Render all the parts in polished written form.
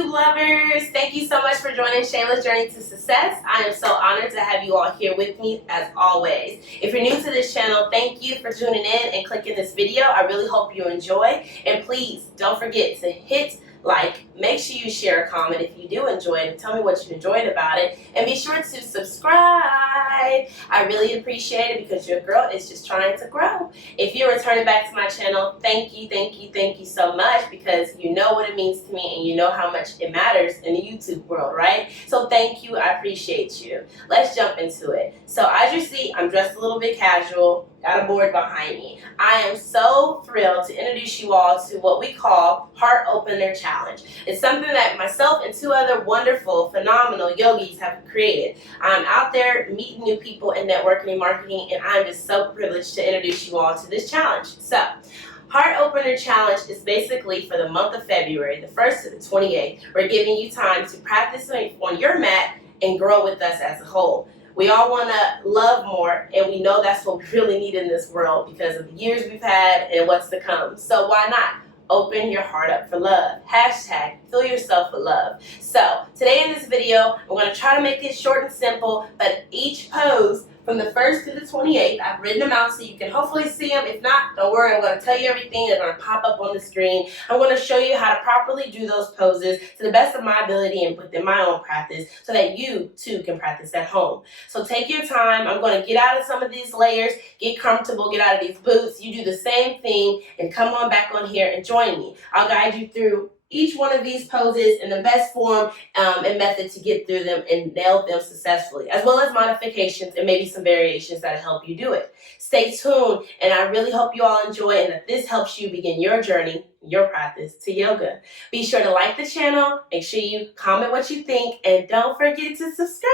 YouTube lovers. Thank you so much for joining Shayla's Journey to Success. I am so honored to have you all here with me as always. If you're new to this channel, thank you for tuning in and clicking this video. I really hope you enjoy. And please don't forget to hit like, make sure you share a comment if you do enjoy it and tell me what you enjoyed about it, and be sure to subscribe. I really appreciate it because your girl is just trying to grow. If you're returning back to my channel, thank you so much, because you know what it means to me and you know how much it matters in the YouTube world, right? So thank you, I appreciate you. Let's jump into it. So as you see, I'm dressed a little bit casual. Got a board behind me. I am so thrilled to introduce you all to what we call Heart Opener Challenge. It's something that myself and two other wonderful, phenomenal yogis have created. I'm out there meeting new people in networking and marketing, and I'm just so privileged to introduce you all to this challenge. So, Heart Opener Challenge is basically for the month of February, the 1st to the 28th. We're giving you time to practice on your mat and grow with us as a whole. We all want to love more, and we know that's what we really need in this world because of the years we've had and what's to come. So why not open your heart up for love? Hashtag fill yourself with love. So today in this video, we're going to try to make it short and simple, but each pose from the 1st to the 28th, I've written them out so you can hopefully see them. If not, don't worry, I'm going to tell you everything. They're going to pop up on the screen. I'm going to show you how to properly do those poses to the best of my ability and within my own practice so that you too can practice at home. So take your time. I'm going to get out of some of these layers, get comfortable, get out of these boots. You do the same thing and come on back on here and join me. I'll guide you through each one of these poses in the best form and method to get through them and nail them successfully, as well as modifications and maybe some variations that help you do it. Stay tuned, and I really hope you all enjoy and that this helps you begin your journey, your practice to yoga. Be sure to like the channel, make sure you comment what you think, and don't forget to subscribe.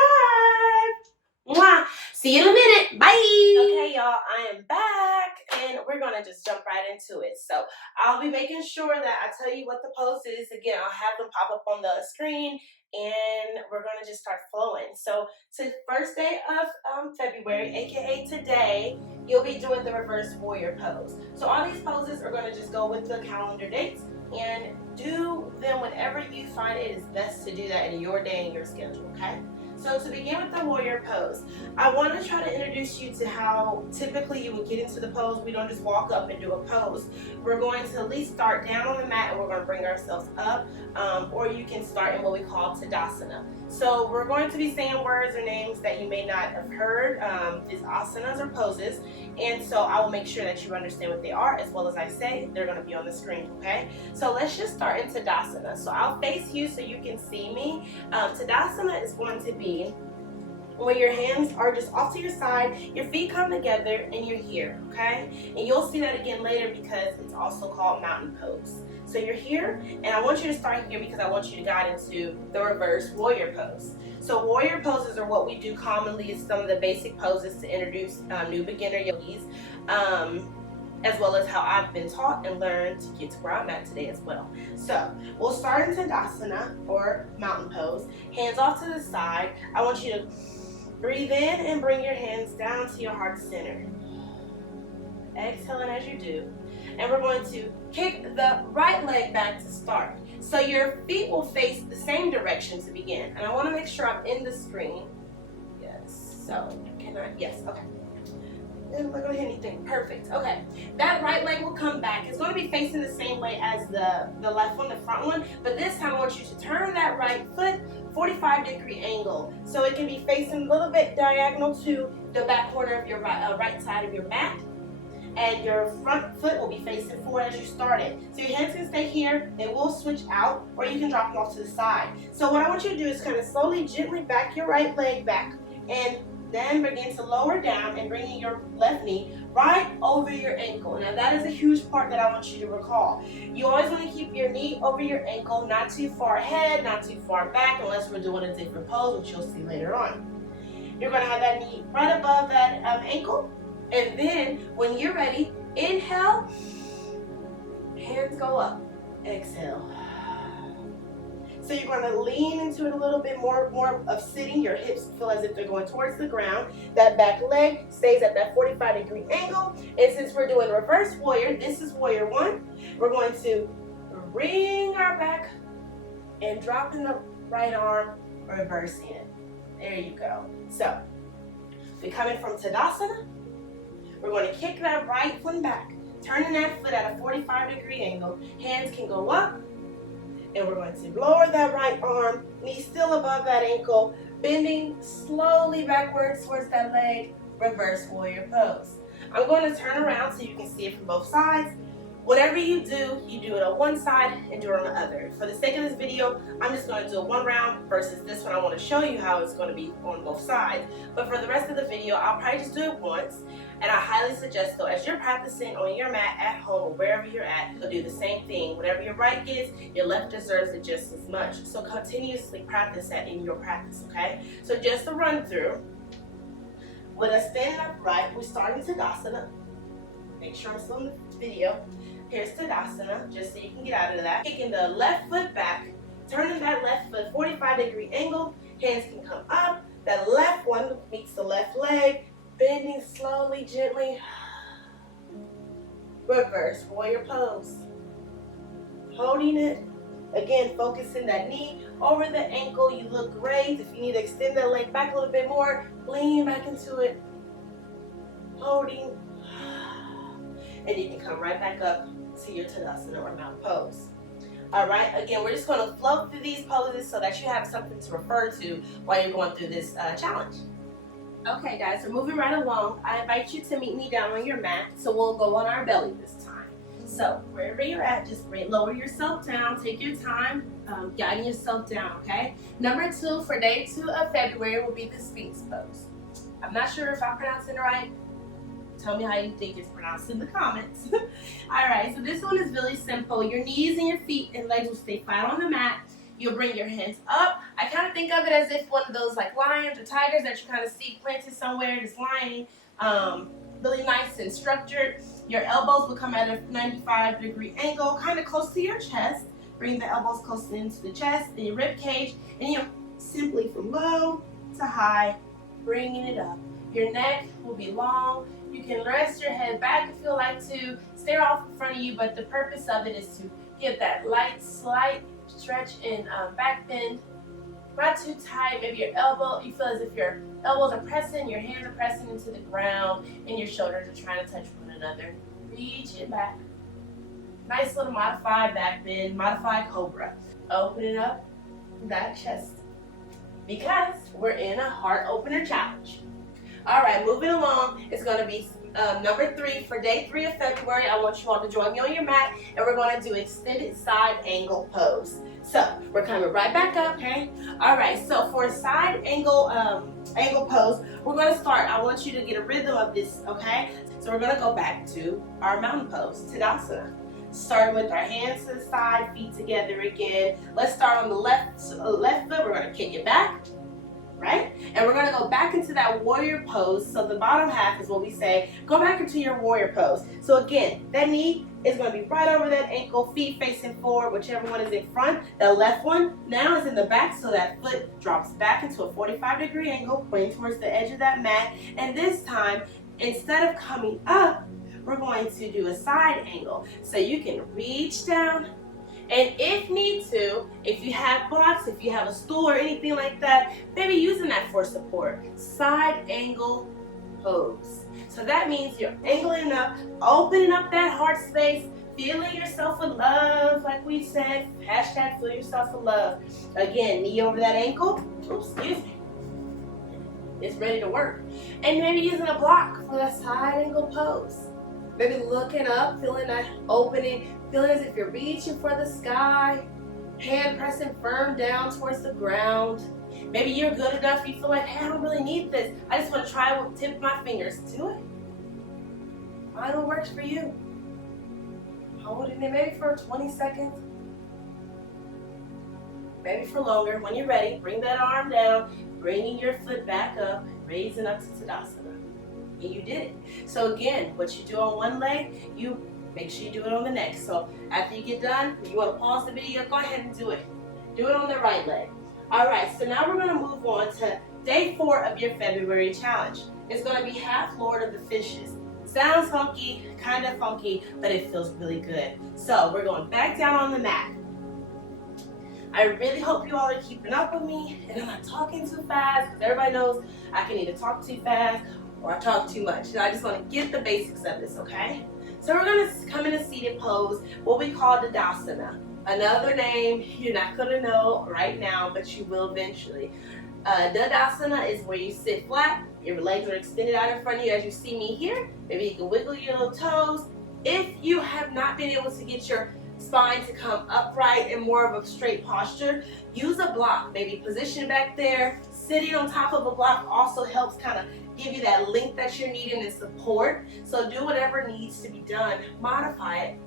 Mwah! See you in a minute. Bye. Okay, y'all, I am back, and we're going to just jump right into it. So I'll be making sure that I tell you what the pose is. Again, I'll have them pop up on the screen, and we're going to just start flowing. So to first day of February, aka today, you'll be doing the reverse warrior pose. So all these poses are going to just go with the calendar dates, and do them whenever you find it is best to do that in your day and your schedule, okay? So to begin with the warrior pose, I want to try to introduce you to how typically you would get into the pose. We don't just walk up and do a pose. We're going to at least start down on the mat and we're going to bring ourselves up, or you can start in what we call Tadasana. So we're going to be saying words or names that you may not have heard. These asanas or poses, and so I will make sure that you understand what they are, as well as I say, they're going to be on the screen, okay? So let's just start in Tadasana. So I'll face you so you can see me. Tadasana is going to be where your hands are just off to your side, your feet come together, and you're here, okay? And you'll see that again later because it's also called mountain pose. So you're here, and I want you to start here because I want you to guide into the reverse warrior pose. So warrior poses are what we do commonly. It's some of the basic poses to introduce new beginner yogis, as well as how I've been taught and learned to get to where I'm at today as well. So we'll start in Tadasana or mountain pose. Hands off to the side. I want you to breathe in and bring your hands down to your heart center. Exhaling as you do. And we're going to kick the right leg back to start. So your feet will face the same direction to begin. And I want to make sure I'm in the screen. Yes. So can I? Yes. Okay. I'm not going to hit anything. Perfect. Okay. That right leg will come back. It's going to be facing the same way as the left one, the front one. But this time I want you to turn that right foot 45-degree angle. So it can be facing a little bit diagonal to the back corner of your right side of your mat. And your front foot will be facing forward as you started. So your hands can stay here. They will switch out, or you can drop them off to the side. So what I want you to do is kind of slowly, gently back your right leg back, and then begin to lower down and bringing your left knee right over your ankle. Now that is a huge part that I want you to recall. You always want to keep your knee over your ankle, not too far ahead, not too far back, unless we're doing a different pose, which you'll see later on. You're going to have that knee right above that ankle. And then when you're ready, inhale, hands go up, exhale. So you're going to lean into it a little bit more of sitting. Your hips feel as if they're going towards the ground. That back leg stays at that 45-degree angle. And since we're doing reverse warrior, this is warrior one. We're going to bring our back and dropping the right arm, reversing it. There you go. So, we're coming from Tadasana. We're going to kick that right one back, turning that foot at a 45-degree angle. Hands can go up, and we're going to lower that right arm, knee still above that ankle, bending slowly backwards towards that leg, reverse warrior pose. I'm going to turn around so you can see it from both sides. Whatever you do it on one side and do it on the other. For the sake of this video, I'm just going to do it one round versus this one. I want to show you how it's going to be on both sides. But for the rest of the video, I'll probably just do it once. And I highly suggest, though, as you're practicing on your mat at home or wherever you're at, you'll do the same thing. Whatever your right gets, your left deserves it just as much. So continuously practice that in your practice, okay? So just a run through. With us standing upright, we're starting Tadasana. Make sure I'm still in the video. Here's Tadasana, just so you can get out of that. Kicking the left foot back, turning that left foot 45-degree angle. Hands can come up. That left one meets the left leg. Bending slowly, gently. Reverse warrior pose. Holding it. Again, focusing that knee over the ankle. You look great. If you need to extend that leg back a little bit more, lean back into it. Holding. And you can come right back up to your Tadasana or mountain pose. All right, again, we're just going to float through these poses so that you have something to refer to while you're going through this challenge. Okay, guys, we're moving right along. I invite you to meet me down on your mat, so we'll go on our belly this time. So wherever you're at, just lower yourself down. Take your time guiding yourself down, okay? Number 2 for day 2 of February will be the Sphinx pose. I'm not sure if I'm pronouncing it right. Tell me how you think it's pronounced in the comments. All right, so this one is really simple. Your knees and your feet and legs will stay flat on the mat. You'll bring your hands up. I kind of think of it as if one of those like lions or tigers that you kind of see planted somewhere, just lying, really nice and structured. Your elbows will come at a 95-degree angle, kind of close to your chest. Bring the elbows close into the chest and your rib cage, and you simply from low to high, bringing it up. Your neck will be long. You can rest your head back if you like to. Stare off in front of you, but the purpose of it is to get that light, slight stretch and back bend. Not too tight. Maybe your elbow, you feel as if your elbows are pressing, your hands are pressing into the ground, and your shoulders are trying to touch one another. Reach it back. Nice little modified back bend, modified cobra. Opening up that chest because we're in a heart opener challenge. All right, moving along, it's going to be number 3 for day 3 of February. I want you all to join me on your mat, and we're going to do extended side angle pose. So we're coming right back up, okay? All right, so for a side angle pose, we're going to start. I want you to get a rhythm of this, okay? So we're going to go back to our mountain pose, Tadasana. Starting with our hands to the side, feet together again. Let's start on the left foot. We're going to kick it back. Right? And we're going to go back into that warrior pose. So the bottom half is what we say, go back into your warrior pose. So again, that knee is going to be right over that ankle, feet facing forward, whichever one is in front. The left one now is in the back, so that foot drops back into a 45-degree angle, pointing towards the edge of that mat. And this time, instead of coming up, we're going to do a side angle. So you can reach down, and if need to, if you have blocks, if you have a stool or anything like that, maybe using that for support. Side angle pose. So that means you're angling up, opening up that heart space, feeling yourself with love, like we said. Hashtag feel yourself with love. Again, knee over that ankle. Oops, excuse me. It's ready to work. And maybe using a block for that side angle pose. Maybe looking up, feeling that opening. Feeling as if you're reaching for the sky, hand pressing firm down towards the ground. Maybe you're good enough, you feel like, hey, I don't really need this. I just want to try it with the tip of my fingers. Do it. Find what works for you. Hold it there maybe for 20 seconds. Maybe for longer. When you're ready, bring that arm down, bringing your foot back up, raising up to Tadasana. And you did it. So again, what you do on one leg, you make sure you do it on the next. So after you get done, if you want to pause the video, go ahead and do it. Do it on the right leg. All right, so now we're going to move on to day 4 of your February challenge. It's going to be half Lord of the Fishes. Sounds funky, kind of funky, but it feels really good. So we're going back down on the mat. I really hope you all are keeping up with me and I'm not talking too fast, because everybody knows I can either talk too fast or I talk too much. And I just want to get the basics of this, okay? So we're going to come in a seated pose, what we call Tadasana. Another name you're not going to know right now, but you will eventually. Tadasana is where you sit flat, your legs are extended out in front of you as you see me here. Maybe you can wiggle your little toes. If you have not been able to get your spine to come upright and more of a straight posture, use a block. Maybe position back there. Sitting on top of a block also helps kind of give you that length that you're needing and support. So do whatever needs to be done. Modify it.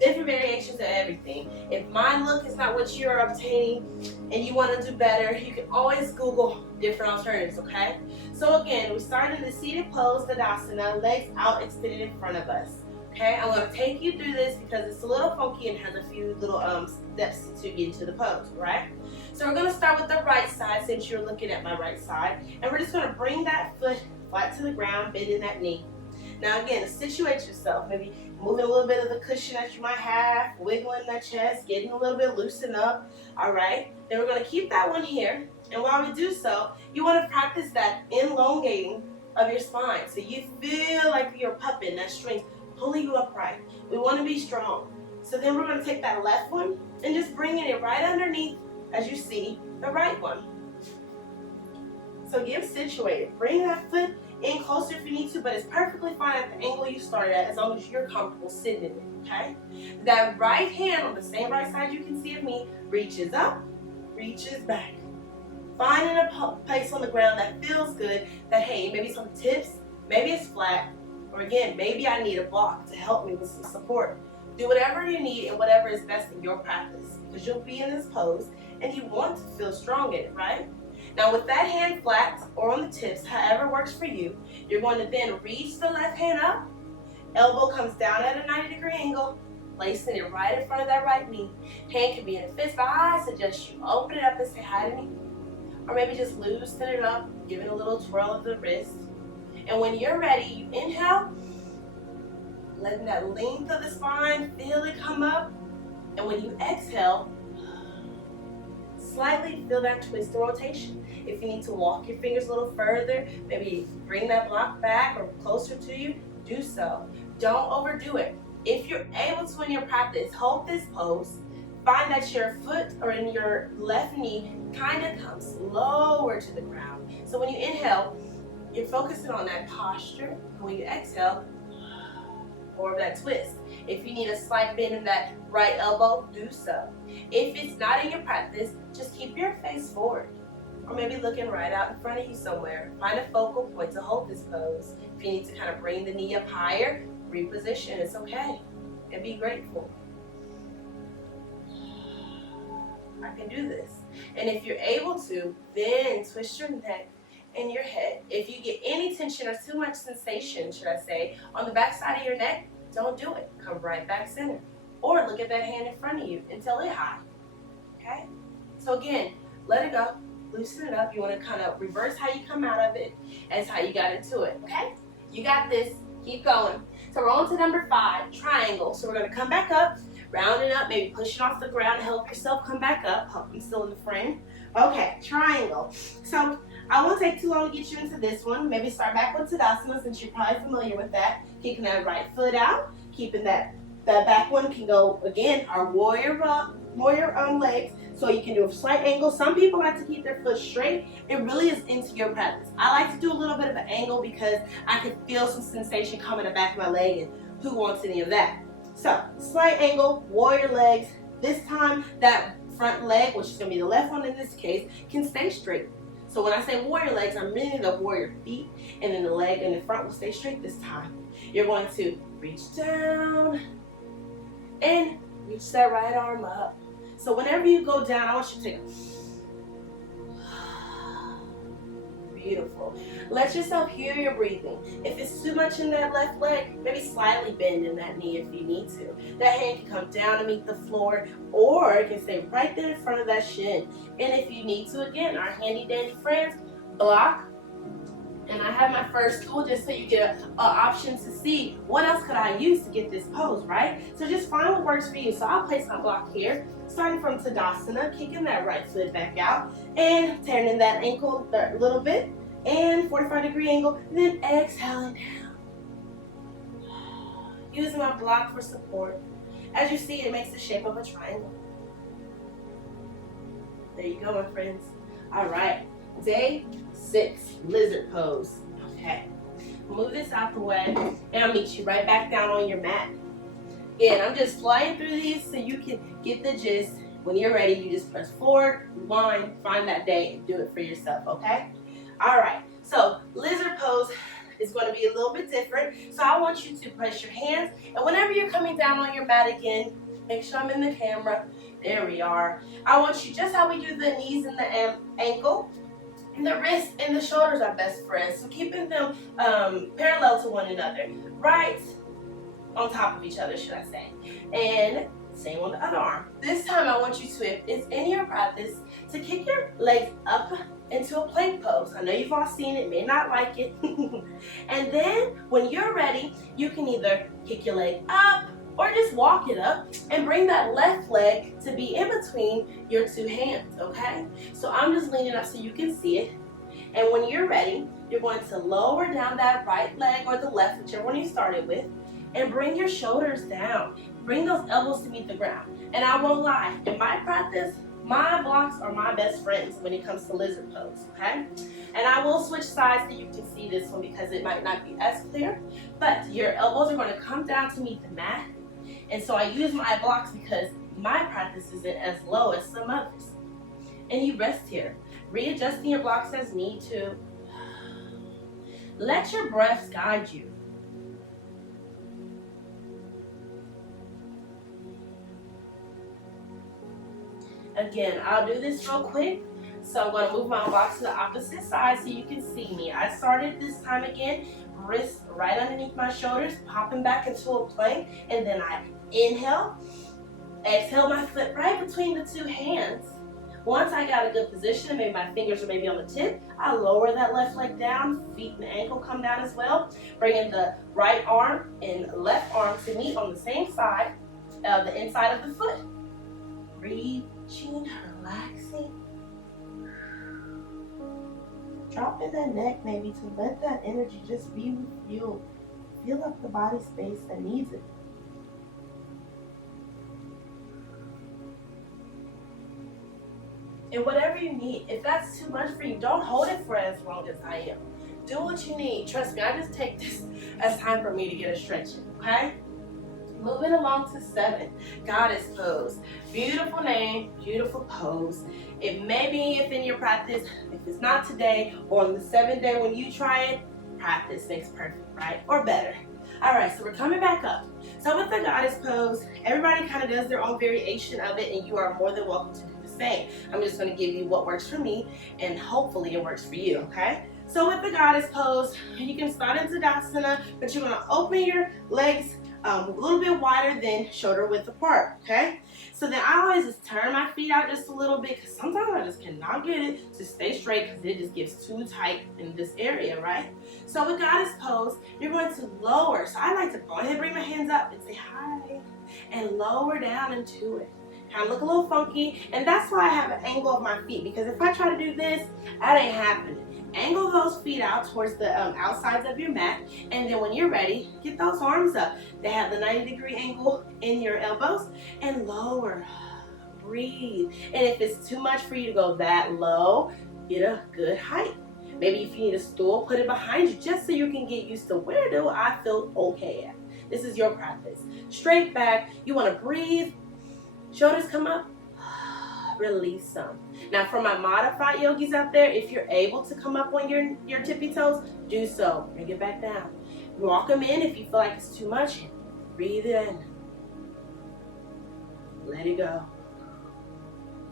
Different variations of everything. If my look is not what you're obtaining and you want to do better, you can always Google different alternatives, okay? So again, we start in the seated pose, Tadasana, legs out extended in front of us. Okay, I'm going to take you through this because it's a little funky and has a few little steps to get into the pose, right? So we're going to start with the right side since you're looking at my right side. And we're just going to bring that foot flat to the ground, bending that knee. Now again, situate yourself. Maybe moving a little bit of the cushion that you might have, wiggling that chest, getting a little bit loosened up, all right? Then we're going to keep that one here. And while we do so, you want to practice that elongating of your spine. So you feel like you're pumping that strength, pulling you upright. We want to be strong. So then we're going to take that left one and just bringing it right underneath as you see the right one. So get situated. Bring that foot in closer if you need to, but it's perfectly fine at the angle you started at as long as you're comfortable sitting in it, okay? That right hand on the same right side you can see of me reaches up, reaches back. Finding a place on the ground that feels good, that hey, maybe some tips, maybe it's flat, or again, maybe I need a block to help me with some support. Do whatever you need and whatever is best in your practice, because you'll be in this pose and you want to feel strong in it, right? Now with that hand flat or on the tips, however works for you, you're going to then reach the left hand up, elbow comes down at a 90-degree angle, placing it right in front of that right knee. Hand can be in a fist, but I suggest you open it up and say hi to me. Or maybe just loosen it up, give it a little twirl of the wrist. And when you're ready, you inhale, letting that length of the spine, feel it come up. And when you exhale, slightly feel that twist or rotation. If you need to walk your fingers a little further, maybe bring that block back or closer to you, do so. Don't overdo it. If you're able to in your practice, hold this pose. Find that your foot or in your left knee kind of comes lower to the ground. So when you inhale, you're focusing on that posture. When you exhale, or that twist. If you need a slight bend in that right elbow, do so. If it's not in your practice, just keep your face forward. Or maybe looking right out in front of you somewhere. Find a focal point to hold this pose. If you need to kind of bring the knee up higher, reposition, it's okay. And be grateful. I can do this. And if you're able to, then twist your neck and your head. If you get any tension or too much sensation, should I say, on the back side of your neck, don't do it. Come right back center. Or look at that hand in front of you until it's high. Okay? So again, let it go. Loosen it up. You want to kind of reverse how you come out of it as how you got into it. Okay? You got this. Keep going. So we're on to number 5, triangle. So we're going to come back up, rounding up, maybe pushing off the ground to help yourself come back up. Hope I'm still in the frame. Okay, triangle. So I won't take too long to get you into this one. Maybe start back with Tadasana since you're probably familiar with that. Kicking that right foot out, keeping that back one can go, again, our warrior legs. So you can do a slight angle. Some people like to keep their foot straight. It really is into your practice. I like to do a little bit of an angle because I can feel some sensation coming in the back of my leg, and who wants any of that? So slight angle, warrior legs. This time that front leg, which is going to be the left one in this case, can stay straight. So when I say warrior legs, I'm meaning the warrior feet, and then the leg in the front will stay straight this time. You're going to reach down and reach that right arm up. So whenever you go down, I want you to take a beautiful. Let yourself hear your breathing. If it's too much in that left leg, maybe slightly bend in that knee if you need to. That hand can come down to meet the floor, or it can stay right there in front of that shin. And if you need to, again, our handy dandy friends, block, And I have my first tool just so you get an option to see what else could I use to get this pose, right? So just find what works for you. So I'll place my block here, starting from Tadasana, kicking that right foot back out and turning that ankle a little bit and 45-degree angle, and then exhaling down. Using my block for support. As you see, it makes the shape of a triangle. There you go, my friends. All right, day 6, lizard pose. Okay, move this out the way, and I'll meet you right back down on your mat. Again, I'm just flying through these so you can get the gist. When you're ready, you just press forward, rewind, find that day, and do it for yourself, okay? All right, so lizard pose is going to be a little bit different. So I want you to press your hands, and whenever you're coming down on your mat again, make sure I'm in the camera. There we are. I want you, just how we do the knees and the ankle, and the wrist and the shoulders are best friends. So keeping them parallel to one another, right on top of each other, should I say. And same on the other arm. This time I want you to, if it's in your practice, to kick your legs up into a plank pose. I know you've all seen it, may not like it. And then when you're ready, you can either kick your leg up or just walk it up and bring that left leg to be in between your two hands, okay? So I'm just leaning up so you can see it. And when you're ready, you're going to lower down that right leg or the left, whichever one you started with, and bring your shoulders down. Bring those elbows to meet the ground. And I won't lie, in my practice, my blocks are my best friends when it comes to lizard pose, okay? And I will switch sides so you can see this one because it might not be as clear. But your elbows are going to come down to meet the mat. And so I use my blocks because my practice isn't as low as some others. And you rest here, readjusting your blocks as need to. Let your breaths guide you. Again, I'll do this real quick. So I'm going to move my blocks to the opposite side so you can see me. I started this time again, wrists right underneath my shoulders, popping back into a plank, and then I inhale, exhale my foot right between the two hands. Once I got a good position, maybe my fingers are maybe on the tip, I lower that left leg down, feet and ankle come down as well, bringing the right arm and left arm to meet on the same side, the inside of the foot. Reaching, relaxing. Dropping that neck maybe to let that energy just be with you. Fill up the body space that needs it. And whatever you need, if that's too much for you, don't hold it for as long as I am. Do what you need. Trust me, I just take this as time for me to get a stretch in, okay? Moving along to 7, goddess pose. Beautiful name, beautiful pose. It may be if in your practice, if it's not today or on the 7th day when you try it, practice makes perfect, right? Or better. All right, so we're coming back up. So with the goddess pose, everybody kind of does their own variation of it, and you are more than welcome to do the same. I'm just going to give you what works for me, and hopefully it works for you, okay? So with the goddess pose, you can start in Tadasana, but you're going to open your legs a little bit wider than shoulder width apart, okay? So then I always just turn my feet out just a little bit because sometimes I just cannot get it to stay straight because it just gets too tight in this area, right? So with goddess pose, you're going to lower. So I like to go ahead and bring my hands up and say hi and lower down into it. Kind of look a little funky, and that's why I have an angle of my feet, because if I try to do this, that ain't happening. Angle those feet out towards the outsides of your mat, and then when you're ready, get those arms up. They have the 90-degree angle in your elbows, and lower. Breathe. And if it's too much for you to go that low, get a good height. Maybe if you need a stool, put it behind you just so you can get used to where do I feel okay at. This is your practice. Straight back. You want to breathe. Shoulders come up. Release some. Now for my modified yogis out there, if you're able to come up on your tippy toes, do so. Bring it back down. Walk them in if you feel like it's too much. Breathe in. Let it go.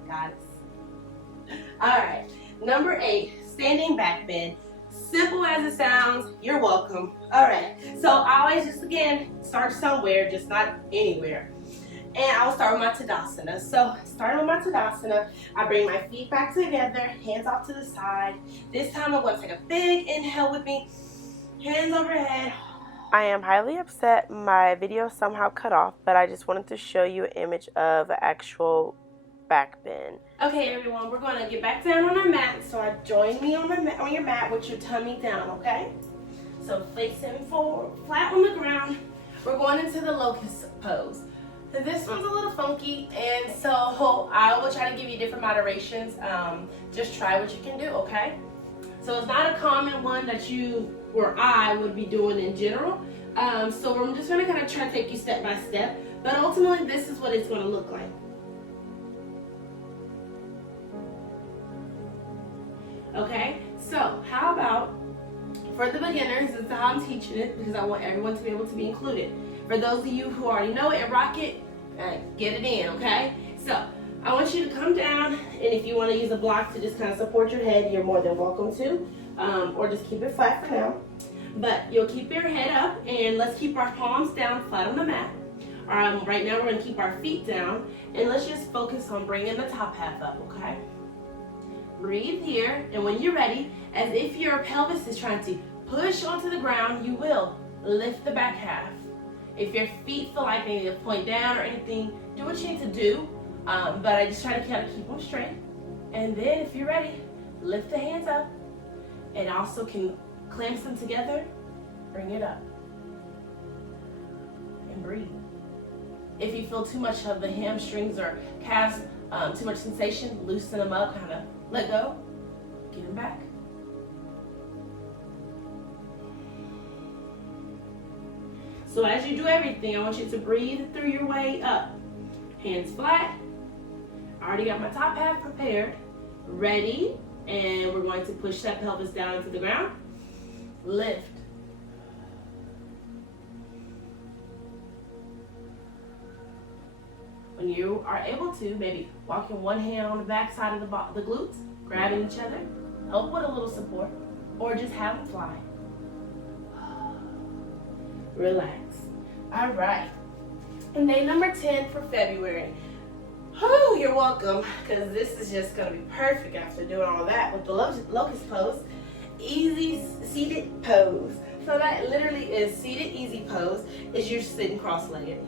Got it. All right. Number 8, standing back bend. Simple as it sounds. You're welcome. All right. So I always just, again, start somewhere, just not anywhere. And I'll start with my Tadasana. So starting with my Tadasana, I bring my feet back together, hands off to the side. This time I'm going to take a big inhale with me, hands overhead. I am highly upset my video somehow cut off, but I just wanted to show you an image of an actual back bend. Okay, everyone, we're going to get back down on our mat. So join me on your mat with your tummy down, okay? So facing forward, flat on the ground. We're going into the locust pose. So this one's a little funky, and so I will try to give you different moderations. Just try what you can do, okay? So it's not a common one that you or I would be doing in general. So I'm just gonna kind of try to take you step by step, but ultimately this is what it's gonna look like. Okay, so how about for the beginners, this is how I'm teaching it because I want everyone to be able to be included. For those of you who already know it and rock it, get it in, okay? So I want you to come down, and if you want to use a block to just kind of support your head, you're more than welcome to, or just keep it flat for now. But you'll keep your head up, and let's keep our palms down flat on the mat. Right now we're going to keep our feet down, and let's just focus on bringing the top half up, okay? Breathe here, and when you're ready, as if your pelvis is trying to push onto the ground, you will lift the back half. If your feet feel like they need to point down or anything, do what you need to do. But I just try to kind of keep them straight. And then if you're ready, lift the hands up. And also can clamp them together, bring it up. And breathe. If you feel too much of the hamstrings or calves, too much sensation, loosen them up, kind of let go, get them back. So as you do everything, I want you to breathe through your way up. Hands flat. I already got my top half prepared. Ready. And we're going to push that pelvis down into the ground. Lift. When you are able to, maybe walking one hand on the back side of the glutes, grabbing each other, help with a little support, or just have them fly. Relax. All right. And day number 10 for February. Oh, you're welcome, because this is just going to be perfect after doing all that with the locust pose. Easy seated pose. So that literally is seated easy pose, is you're sitting cross-legged.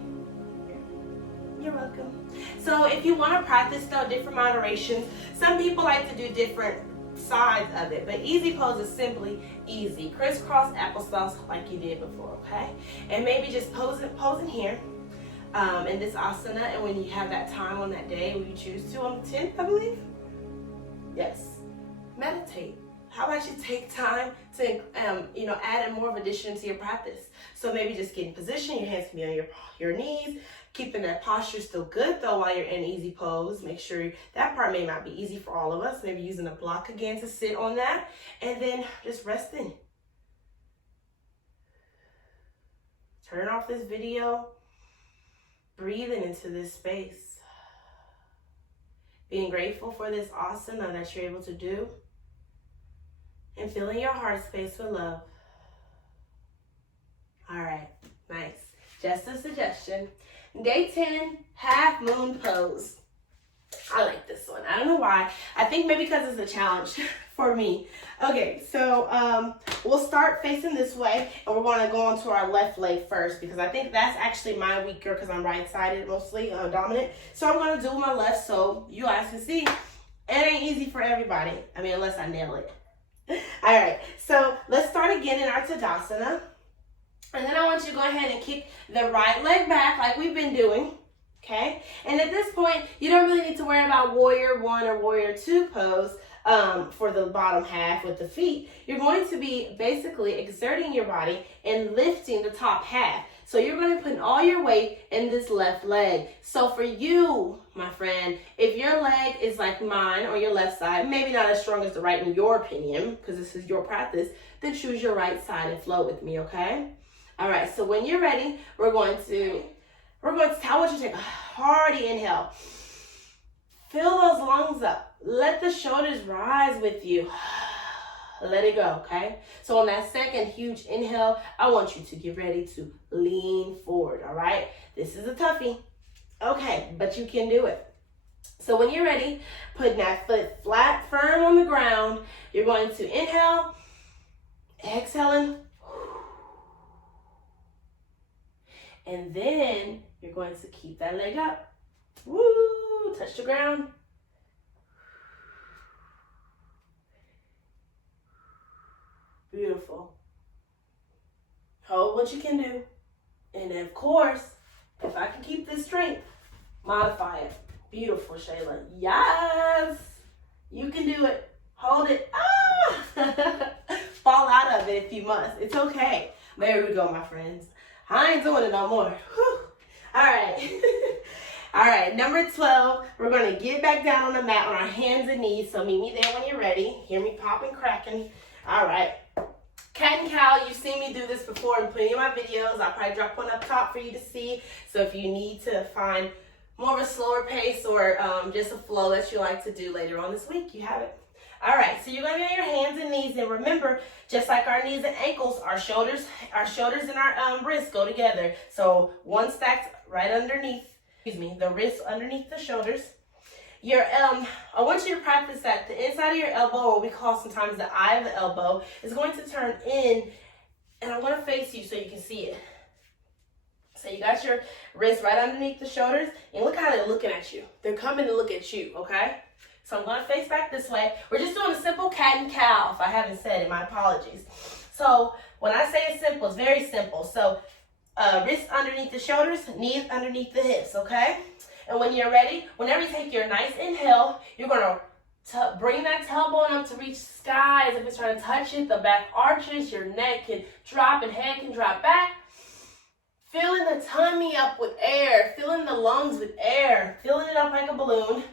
You're welcome. So if you want to practice though different moderations, some people like to do different sides of it, but easy pose is simply easy. Crisscross applesauce like you did before, okay? And maybe just posing here in this asana, and when you have that time on that day, when you choose to, on the 10th, I believe. Yes, meditate. How about you take time to, add in more of addition to your practice? So maybe just get in position. Your hands can be on your knees, keeping that posture still good though while you're in easy pose. Make sure that part may not be easy for all of us. Maybe using a block again to sit on that, and then just resting. Turn off this video, breathing into this space. Being grateful for this asana that you're able to do. And filling your heart space with love. All right, nice. Just a suggestion. Day 10, half moon pose. I like this one. I don't know why. I think maybe because it's a challenge for me. Okay, so we'll start facing this way, and we're going to go onto our left leg first because I think that's actually my weaker because I'm right-sided mostly, dominant. So I'm going to do my left so you guys can see. It ain't easy for everybody. I mean, unless I nail it. All right, so let's start again in our Tadasana. And then I want you to go ahead and kick the right leg back like we've been doing, okay? And at this point, you don't really need to worry about warrior 1 or warrior 2 pose for the bottom half with the feet. You're going to be basically exerting your body and lifting the top half. So you're going to put all your weight in this left leg. So for you, my friend, if your leg is like mine or your left side, maybe not as strong as the right in your opinion, because this is your practice, then choose your right side and flow with me, okay? All right, so when you're ready, I want you to take a hearty inhale. Fill those lungs up. Let the shoulders rise with you. Let it go, okay? So on that second huge inhale, I want you to get ready to lean forward, all right? This is a toughie. Okay, but you can do it. So when you're ready, putting that foot flat, firm on the ground, you're going to inhale, exhaling, and then you're going to keep that leg up. Woo! Touch the ground. Beautiful. Hold what you can do. And of course, if I can keep this strength, modify it. Beautiful, Shayla. Yes! You can do it. Hold it. Ah! Fall out of it if you must. It's okay. There we go, my friends. I ain't doing it no more. Whew. All right. All right, number 12, we're going to get back down on the mat on our hands and knees. So meet me there when you're ready. Hear me popping, cracking. All right. Cat and cow, you've seen me do this before in plenty of my videos. I'll probably drop one up top for you to see. So if you need to find more of a slower pace or just a flow that you like to do later on this week, you have it. All right, so you're going to be on your hands and knees, and remember, just like our knees and ankles, our shoulders and our wrists go together. So one stacked right underneath, the wrists underneath the shoulders. Your I want you to practice that the inside of your elbow, or what we call sometimes the eye of the elbow, is going to turn in, and I want to face you so you can see it. So you got your wrists right underneath the shoulders, and look how they're looking at you. They're coming to look at you, okay? So I'm going to face back this way. We're just doing a simple cat and cow. If I haven't said it, my apologies. So when I say it's simple, it's very simple. So wrists underneath the shoulders, knees underneath the hips, okay? And when you're ready, whenever you take your nice inhale, you're going to bring that tailbone up to reach the skies. If it's trying to touch it, the back arches, your neck can drop and head can drop back. Filling the tummy up with air, filling the lungs with air, filling it up like a balloon.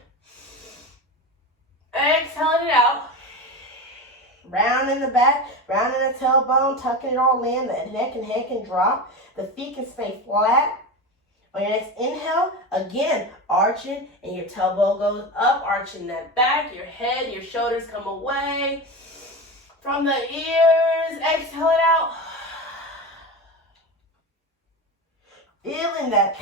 Exhaling it out. Rounding the back, rounding the tailbone, tucking it all in. The neck and head can drop. The feet can stay flat. On your next inhale, again, arching, and your tailbone goes up, arching that back. Your head, your shoulders come away from the ears. Exhale it out. Feeling that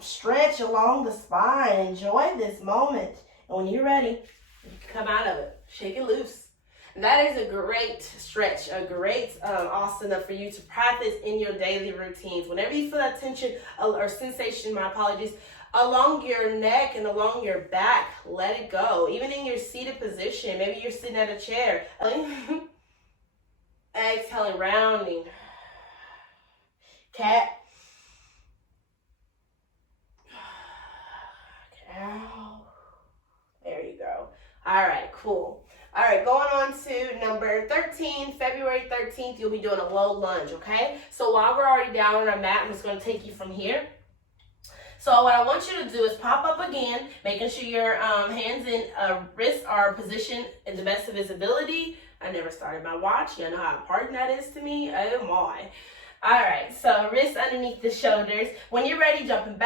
stretch along the spine. Enjoy this moment. And when you're ready, you can come out of it. Shake it loose. And that is a great stretch, a great asana for you to practice in your daily routines. Whenever you feel that tension or sensation, my apologies, along your neck and along your back, let it go. Even in your seated position, maybe you're sitting at a chair. Exhaling, rounding. Cat. Cow. There you go. All right, cool. All right, going on to number 13, February 13th, you'll be doing a low lunge, okay? So while we're already down on our mat, I'm just going to take you from here. So what I want you to do is pop up again, making sure your hands and wrists are positioned in the best of visibility. I never started my watch. You know how important that is to me. Oh my. All right, so wrists underneath the shoulders. When you're ready, popping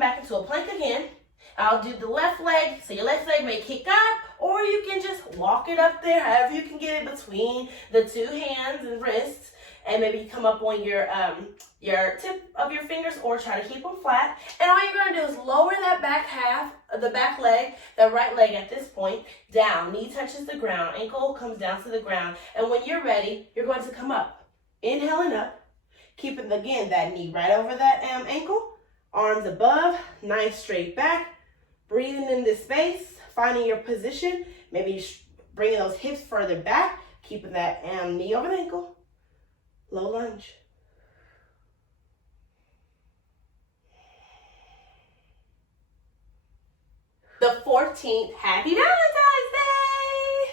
back into a plank again. I'll do the left leg, so your left leg may kick up, or you can just walk it up there, however you can get it between the two hands and wrists, and maybe come up on your tip of your fingers, or try to keep them flat. And all you're going to do is lower that back half, the back leg, the right leg at this point, down. Knee touches the ground, ankle comes down to the ground, and when you're ready, you're going to come up. Inhaling up, keeping, again, that knee right over that ankle, arms above, nice straight back. Breathing in this space, finding your position, maybe bringing those hips further back, keeping that knee over the ankle, low lunge. The 14th, happy Valentine's Day!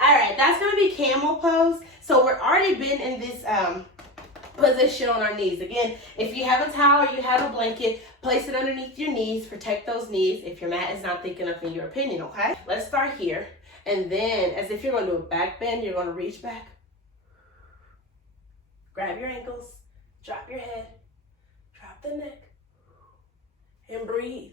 All right, that's gonna be camel pose. So we're already been in this position on our knees. Again, if you have a towel or you have a blanket, place it underneath your knees. Protect those knees if your mat is not thick enough in your opinion, okay? Let's start here. And then, as if you're going to do a back bend, you're going to reach back. Grab your ankles. Drop your head. Drop the neck. And breathe.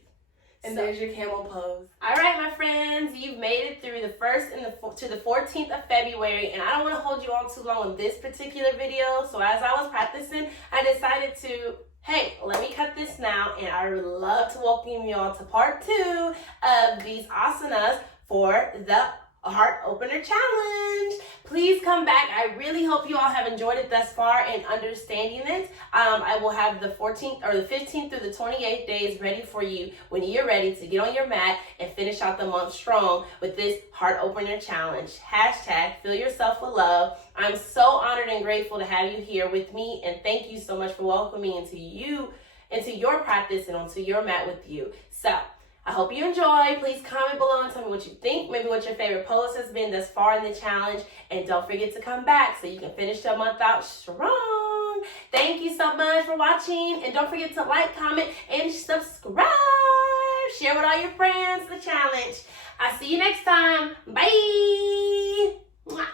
And there's your camel pose. All right, my friends, you've made it through the 1st to the 14th of February, and I don't want to hold you on too long on this particular video. So as I was practicing, I decided to Hey, let me cut this now, and I would love to welcome you all to part 2 of these asanas for the Heart Opener Challenge. Please come back. I really hope you all have enjoyed it thus far and understanding it. I will have the 14th or the 15th through the 28th days ready for you when you're ready to get on your mat and finish out the month strong with this Heart Opener Challenge. Hashtag fill yourself with love. I'm so honored and grateful to have you here with me, and thank you so much for welcoming me into your practice and onto your mat with you. So I hope you enjoy. Please comment below and tell me what you think, maybe what your favorite pose has been thus far in the challenge, and don't forget to come back so you can finish the month out strong. Thank you so much for watching, and don't forget to like, comment, and subscribe. Share with all your friends the challenge. I'll see you next time. Bye. Mwah.